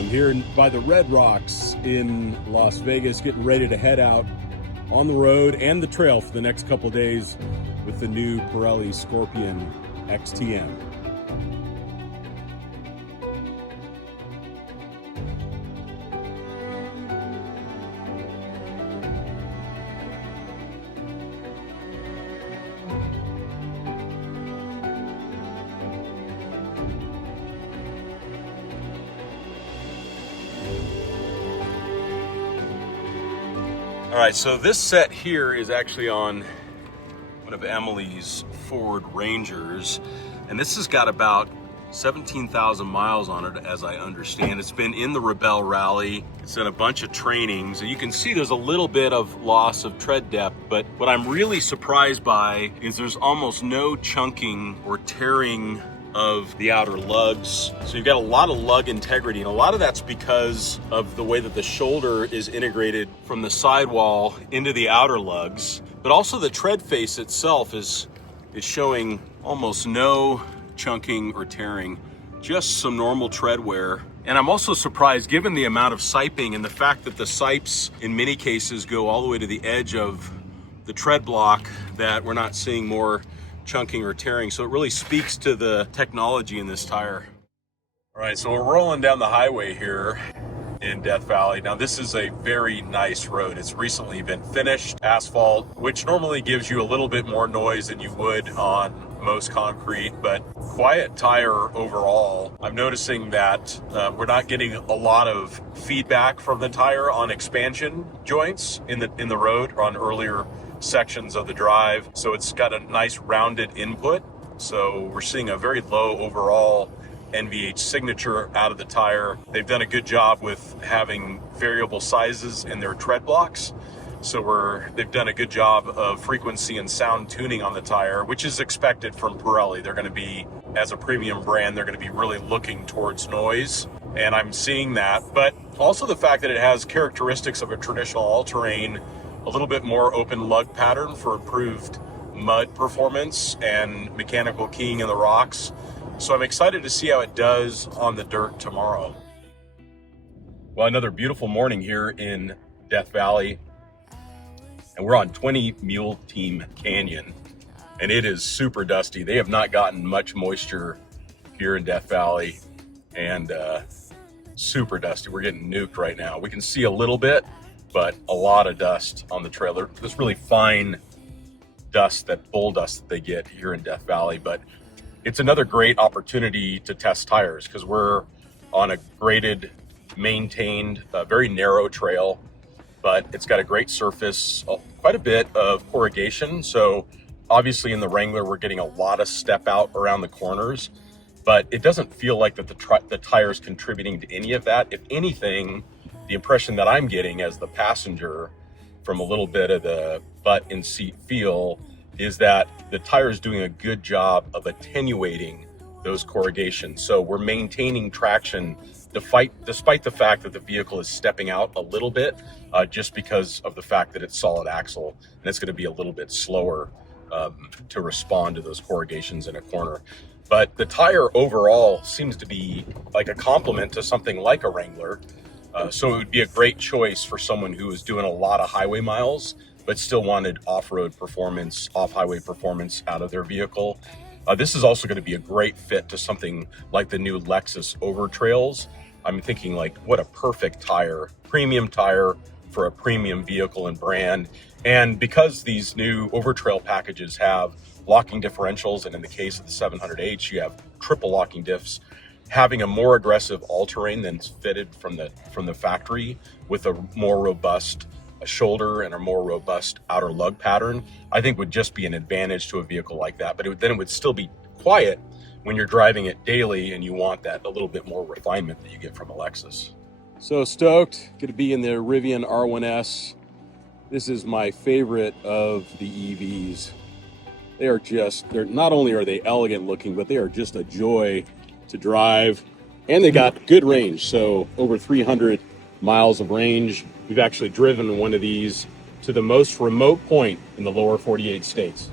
I'm here by the Red Rocks in Las Vegas, getting ready to head out on the road and the trail for the next couple of days with the new Pirelli Scorpion XTM. All right, so this set here is actually on one of Emily's Ford Rangers, and this has got about 17,000 miles on it, as I understand. It's been in the Rebelle Rally. It's done a bunch of trainings, and you can see there's a little bit of loss of tread depth, but what I'm really surprised by is there's almost no chunking or tearing of the outer lugs. So you've got a lot of lug integrity, and a lot of that's because of the way that the shoulder is integrated from the sidewall into the outer lugs. But also the tread face itself is showing almost no chunking or tearing, just some normal tread wear. And I'm also surprised, given the amount of siping and the fact that the sipes in many cases go all the way to the edge of the tread block, that we're not seeing more chunking or tearing. So it really speaks to the technology in this tire. All right, so we're rolling down the highway here in Death Valley. Now this is a very nice road. It's recently been finished, asphalt, which normally gives you a little bit more noise than you would on most concrete, but quiet tire overall. I'm noticing that we're not getting a lot of feedback from the tire on expansion joints in the road or on earlier sections of the drive. So it's got a nice rounded input. So we're seeing a very low overall NVH signature out of the tire. They've done a good job with having variable sizes in their tread blocks. So they've done a good job of frequency and sound tuning on the tire, which is expected from Pirelli. They're going to be, as a premium brand, they're going to be really looking towards noise. And I'm seeing that, but also the fact that it has characteristics of a traditional all-terrain, a little bit more open lug pattern for improved mud performance and mechanical keying in the rocks. So I'm excited to see how it does on the dirt tomorrow. Well, another beautiful morning here in Death Valley, and we're on 20 Mule Team Canyon, and it is super dusty. They have not gotten much moisture here in Death Valley, and super dusty. We're getting nuked right now. We can see a little bit, but a lot of dust on the trailer. There's really fine dust, that bull dust that they get here in Death Valley, but it's another great opportunity to test tires because we're on a graded, maintained, very narrow trail, but it's got a great surface, quite a bit of corrugation. So obviously in the Wrangler, we're getting a lot of step out around the corners, but it doesn't feel like that the tire's contributing to any of that. If anything, the impression that I'm getting as the passenger from a little bit of the butt and seat feel is that the tire is doing a good job of attenuating those corrugations. So we're maintaining traction despite the fact that the vehicle is stepping out a little bit, just because of the fact that it's solid axle and it's going to be a little bit slower to respond to those corrugations in a corner. But the tire overall seems to be like a complement to something like a Wrangler. So it would be a great choice for someone who is doing a lot of highway miles, but still wanted off-road performance, off-highway performance out of their vehicle. This is also going to be a great fit to something like the new Lexus Overtrails. I'm thinking, like, what a perfect tire, premium tire for a premium vehicle and brand. And because these new Overtrail packages have locking differentials, and in the case of the 700H, you have triple locking diffs, having a more aggressive all-terrain than's fitted from the factory with a more robust shoulder and a more robust outer lug pattern, I think would just be an advantage to a vehicle like that. But then it would still be quiet when you're driving it daily and you want that a little bit more refinement that you get from a Lexus. So stoked, going to be in the Rivian R1S. This is my favorite of the EVs. They're not only are they elegant looking, but they are just a joy to drive, and they got good range. So over 300 miles of range. We've actually driven one of these to the most remote point in the lower 48 states.